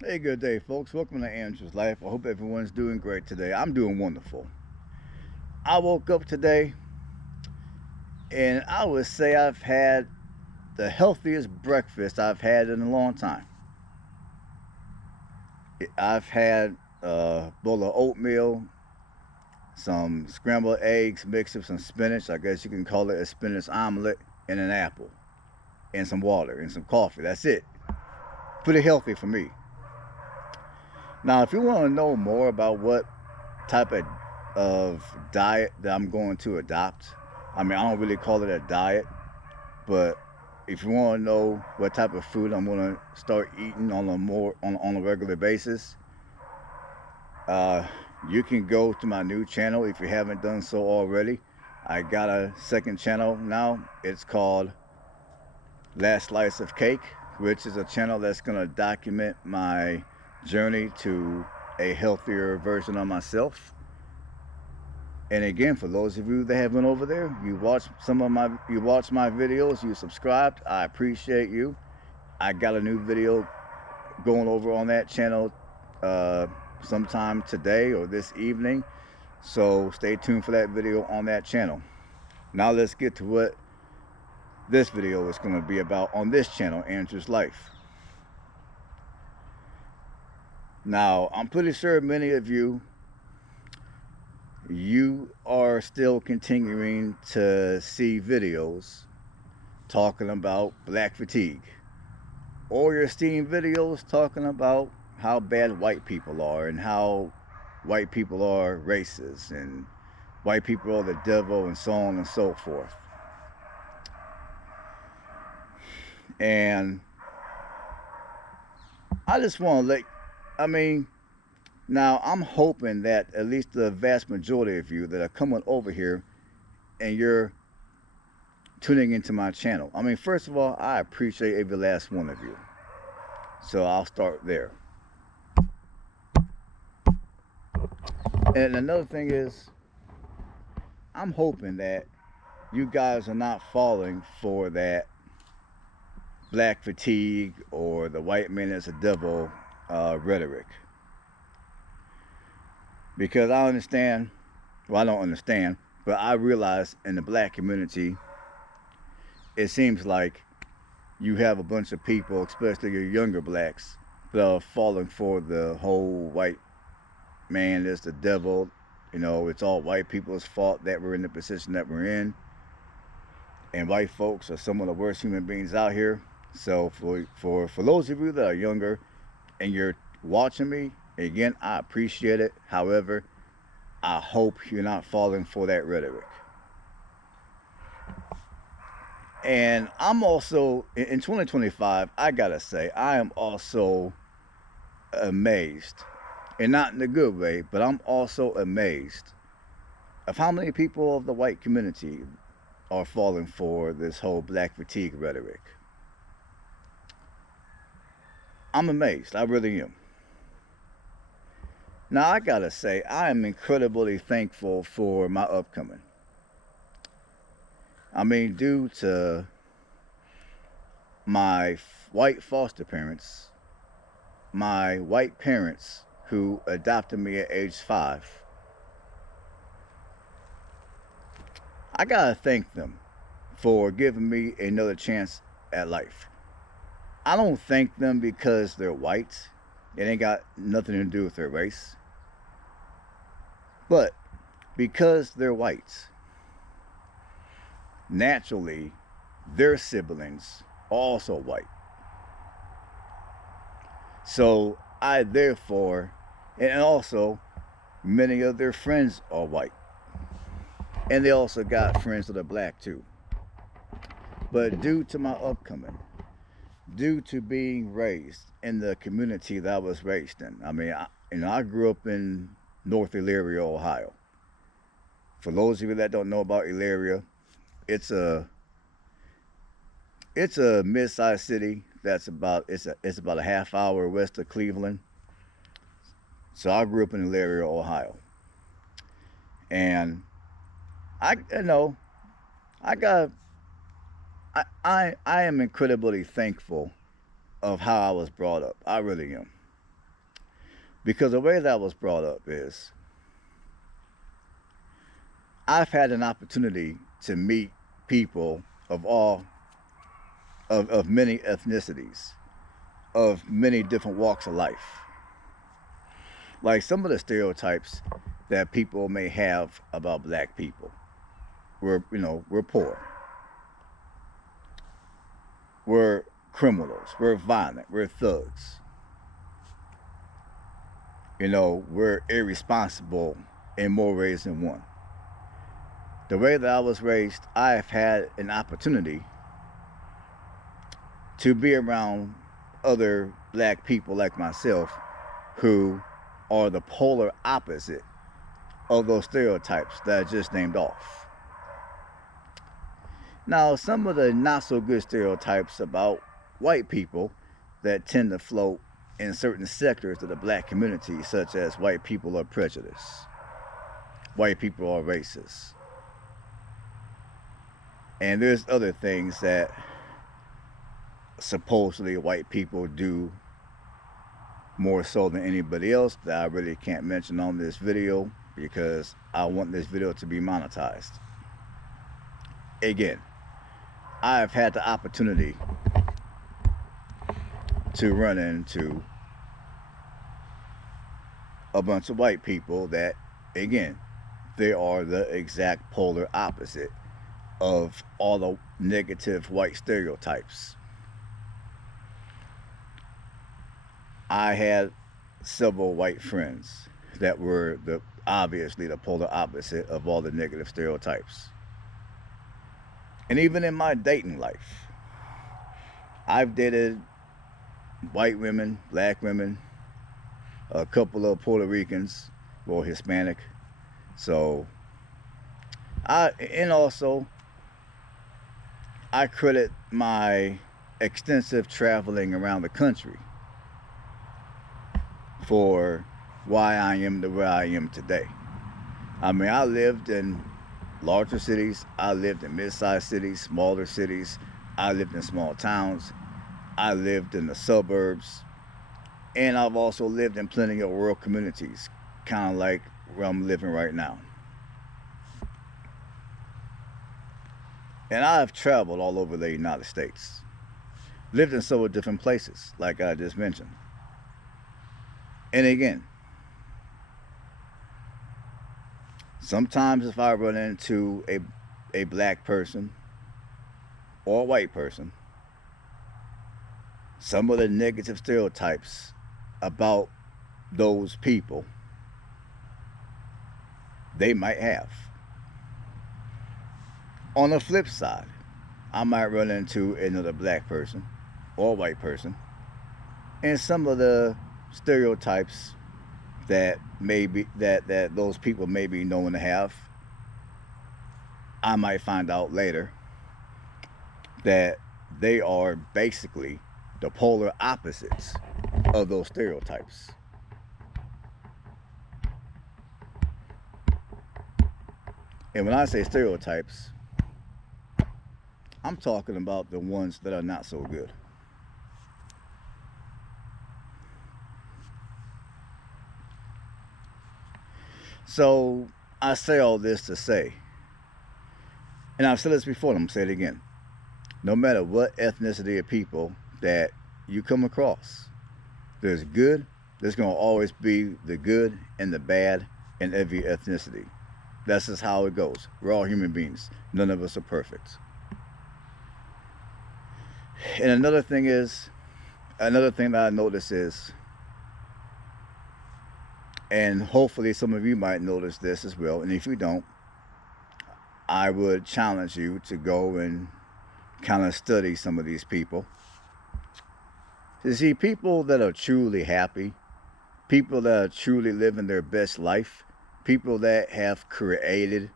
Hey, good day, folks. Welcome to Andrew's Life. I hope everyone's doing great today. I'm doing wonderful. I woke up today and I would say I've had the healthiest breakfast I've had in a long time. I've had a bowl of oatmeal, some scrambled eggs mixed with some spinach. I guess you can call it a spinach omelet, and an apple, and some water, and some coffee. That's it. Pretty healthy for me. Now, if you want to know more about what type of diet that I'm going to adopt. I mean, I don't really call it a diet, but if you want to know what type of food I'm going to start eating on a regular basis, uh, you can go to my new channel if you haven't done so already. I got a second channel now. It's called Last Slice of Cake, which is a channel that's going to document my journey to a healthier version of myself. And again, for those of you that have been over there, you watch my videos, you subscribed. I appreciate you. I got a new video going over on that channel uh, sometime today or this evening. So stay tuned for that video on that channel. Now let's get to what this video is going to be about on this channel, Andrew's Life. Now, I'm pretty sure many of you are still continuing to see videos talking about black fatigue, or you're seeing videos talking about how bad white people are and how white people are racist and white people are the devil and so on and so forth. And I just want to I mean, now I'm hoping that at least the vast majority of you that are coming over here and you're tuning into my channel. I mean, first of all, I appreciate every last one of you. So I'll start there. And another thing is, I'm hoping that you guys are not falling for that black fatigue or the white man is a devil rhetoric. Because I understand, well, I don't understand, but I realize in the black community, it seems like you have a bunch of people, especially your younger blacks, that are falling for the whole white man is the devil. You know, it's all white people's fault that we're in the position that we're in. And white folks are some of the worst human beings out here. So for those of you that are younger and you're watching me, again, I appreciate it. However, I hope you're not falling for that rhetoric. And I'm also in 2025, I gotta say, I am also amazed, and not in a good way, but I'm also amazed of how many people of the white community are falling for this whole black fatigue rhetoric. I'm amazed. I really am. Now, I gotta say, I am incredibly thankful for my upcoming. I mean, due to my white foster parents, my white parents who adopted me at age 5, I gotta thank them for giving me another chance at life. I don't thank them because they're white. It ain't got nothing to do with their race. But because they're whites, naturally, their siblings are also white. So I therefore, and also many of their friends are white. And they also got friends that are black too. But due to my upcoming, due to being raised in the community that I was raised in, I grew up in North Elyria, Ohio. For those of you that don't know about Elyria, it's a mid-sized city that's it's about a half hour west of Cleveland. So I grew up in Elyria, Ohio, and I you know I got I am incredibly thankful of how I was brought up. I really am. Because the way that I was brought up is I've had an opportunity to meet people of many ethnicities, of many different walks of life. Like some of the stereotypes that people may have about black people. We're poor. We're criminals. We're violent. We're thugs. We're irresponsible in more ways than one. The way that I was raised, I have had an opportunity to be around other black people like myself who are the polar opposite of those stereotypes that I just named off. Now, some of the not so good stereotypes about white people that tend to float in certain sectors of the black community, such as white people are prejudiced, white people are racist, and there's other things that supposedly white people do more so than anybody else that I really can't mention on this video because I want this video to be monetized. Again, I have had the opportunity to run into a bunch of white people that, again, they are the exact polar opposite of all the negative white stereotypes. I had several white friends that were obviously the polar opposite of all the negative stereotypes. And even in my dating life, I've dated white women, black women, a couple of Puerto Ricans or Hispanic. So I credit my extensive traveling around the country for why I am the way I am today. I mean, I lived in larger cities, I lived in mid-sized cities, smaller cities, I lived in small towns, I lived in the suburbs, and I've also lived in plenty of rural communities, kind of like where I'm living right now. And I've traveled all over the United States, lived in several different places, like I just mentioned. And again, sometimes if I run into a black person or a white person, some of the negative stereotypes about those people they might have. On the flip side, I might run into another black person or white person, and some of the stereotypes that maybe that those people may be known to have, I might find out later that they are basically the polar opposites of those stereotypes. And when I say stereotypes, I'm talking about the ones that are not so good. So I say all this to say, and I've said this before, and I'm going to say it again. No matter what ethnicity of people that you come across, there's going to always be the good and the bad in every ethnicity. That's just how it goes. We're all human beings. None of us are perfect. And another thing that I notice is, and hopefully some of you might notice this as well, and if you don't, I would challenge you to go and kind of study some of these people. To see people that are truly happy, people that are truly living their best life, people that have created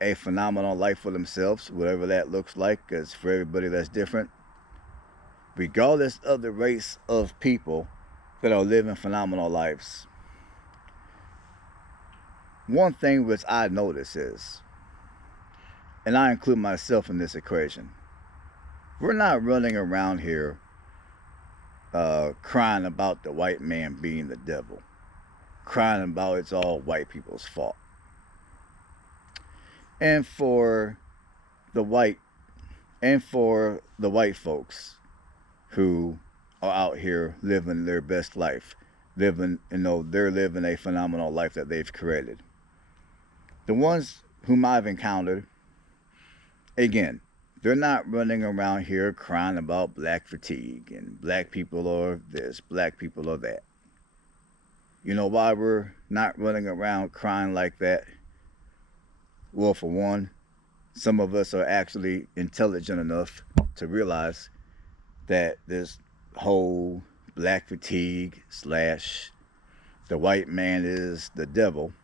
a phenomenal life for themselves, whatever that looks like, because for everybody that's different. Regardless of the race of people that are living phenomenal lives, one thing which I notice is, and I include myself in this equation, we're not running around here crying about the white man being the devil. crying about it's all white people's fault. And for the white folks who are out here living their best life, they're living a phenomenal life that they've created. The ones whom I've encountered, again, they're not running around here crying about black fatigue and black people are this, black people are that. You know why we're not running around crying like that? Well, for one, some of us are actually intelligent enough to realize that this whole black fatigue / the white man is the devil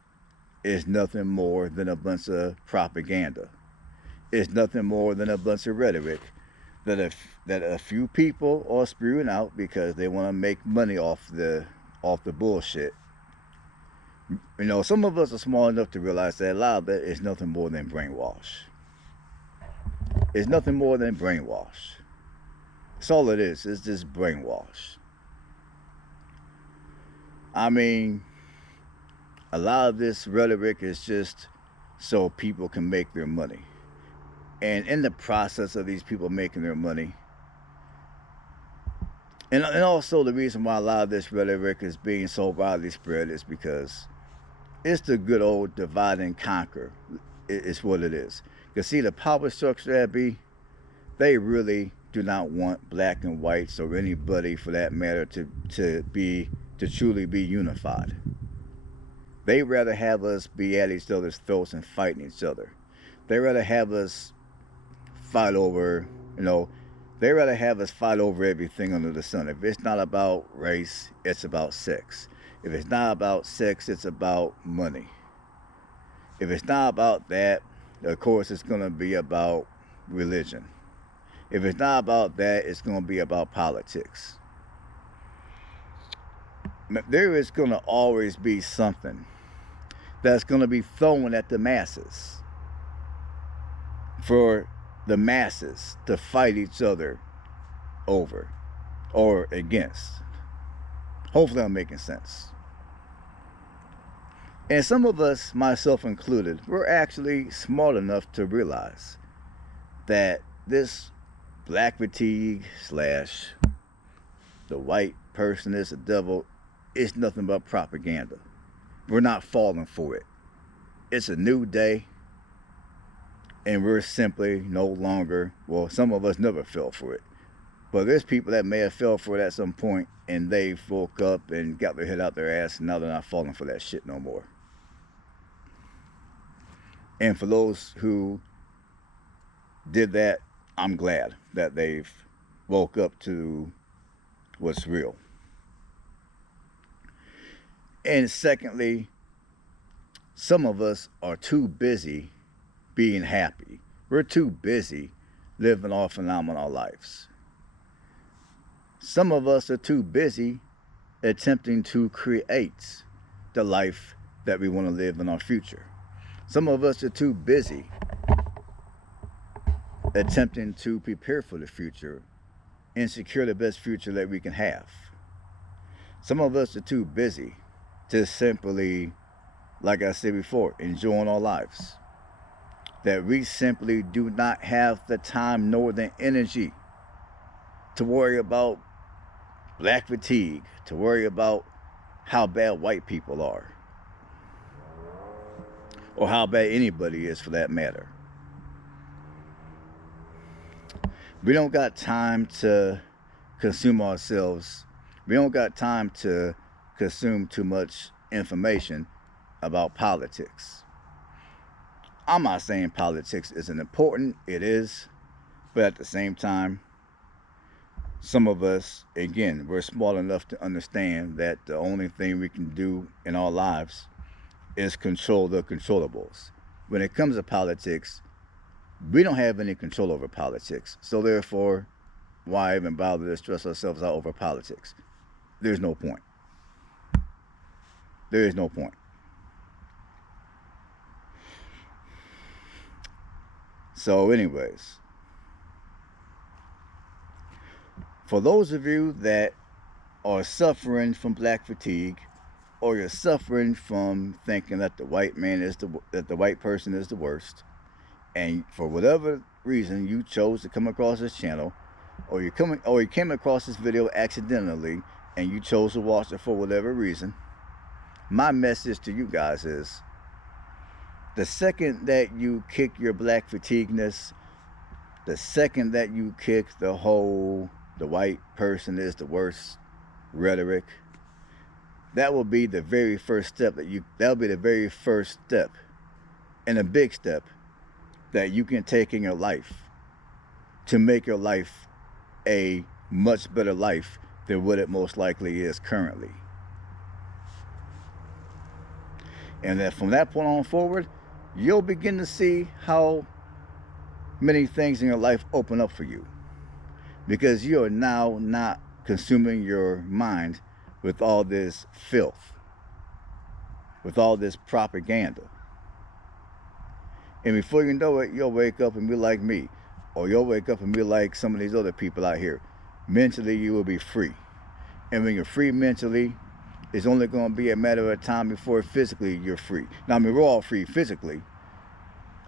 is nothing more than a bunch of propaganda. It's nothing more than a bunch of rhetoric that a few people are spewing out because they want to make money off the bullshit. You know, some of us are small enough to realize that a lot of that is nothing more than brainwash. It's nothing more than brainwash. That's all it is. It's just brainwash. I mean, a lot of this rhetoric is just so people can make their money. And in the process of these people making their money, and also the reason why a lot of this rhetoric is being so widely spread is because it's the good old divide and conquer. It's what it is. You see, the power structure that they really do not want black and whites or anybody for that matter to truly be unified. They rather have us be at each other's throats and fighting each other. They rather have us fight over, they rather have us fight over everything under the sun. If it's not about race, it's about sex. If it's not about sex, it's about money. If it's not about that, of course, it's going to be about religion. If it's not about that, it's going to be about politics. There is going to always be something that's going to be thrown at the masses for the masses to fight each other over or against. Hopefully I'm making sense. And some of us, myself included, we're actually smart enough to realize that this black fatigue / the white person is the devil is nothing but propaganda. We're not falling for it. It's a new day, and we're simply no longer, well, some of us never fell for it. But there's people that may have fell for it at some point, and they woke up and got their head out their ass, and now they're not falling for that shit no more. And for those who did that, I'm glad that they've woke up to what's real. And secondly, some of us are too busy being happy. We're too busy living our phenomenal lives. Some of us are too busy attempting to create the life that we want to live in our future. Some of us are too busy attempting to prepare for the future and secure the best future that we can have. Some of us are too busy to simply, like I said before, enjoying our lives. That we simply do not have the time nor the energy to worry about black fatigue, to worry about how bad white people are, or how bad anybody is for that matter. We don't got time to consume ourselves. We don't got time to consume too much information about politics. I'm not saying politics isn't important. It is. But at the same time, some of us, again, we're smart enough to understand that the only thing we can do in our lives is control the controllables. When it comes to politics, we don't have any control over politics. So therefore, why even bother to stress ourselves out over politics? There's no point. There is no point. So anyways, for those of you that are suffering from black fatigue or you're suffering from thinking that the white person is the worst, and for whatever reason you chose to come across this channel, or you came across this video accidentally and you chose to watch it for whatever reason, my message to you guys is, the second that you kick your black fatigueness, the second that you kick the white person is the worst rhetoric, that will be the very first step that'll be the very first step, and a big step, that you can take in your life to make your life a much better life than what it most likely is currently. And then from that point on forward, you'll begin to see how many things in your life open up for you, because you are now not consuming your mind with all this filth, with all this propaganda. And before you know it, you'll wake up and be like me, or you'll wake up and be like some of these other people out here. Mentally, you will be free. And when you're free mentally, it's only going to be a matter of time before physically you're free. Now, I mean, we're all free physically.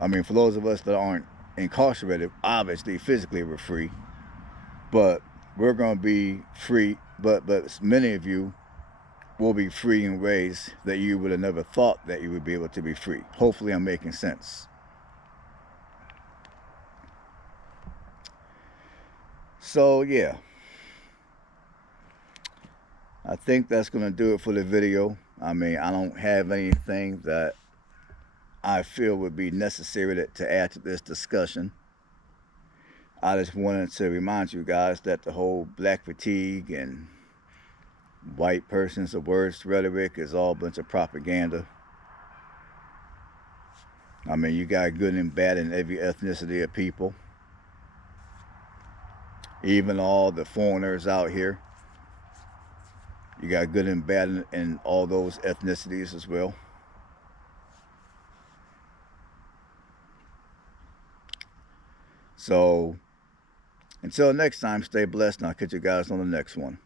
I mean, for those of us that aren't incarcerated, obviously, physically we're free. But we're going to be free, but many of you will be free in ways that you would have never thought that you would be able to be free. Hopefully I'm making sense. So yeah, I think that's going to do it for the video. I mean, I don't have anything that I feel would be necessary to add to this discussion. I just wanted to remind you guys that the whole black fatigue and white person's the worst rhetoric is all a bunch of propaganda. I mean, you got good and bad in every ethnicity of people. Even all the foreigners out here. You got good and bad in all those ethnicities as well. So, until next time, stay blessed, and I'll catch you guys on the next one.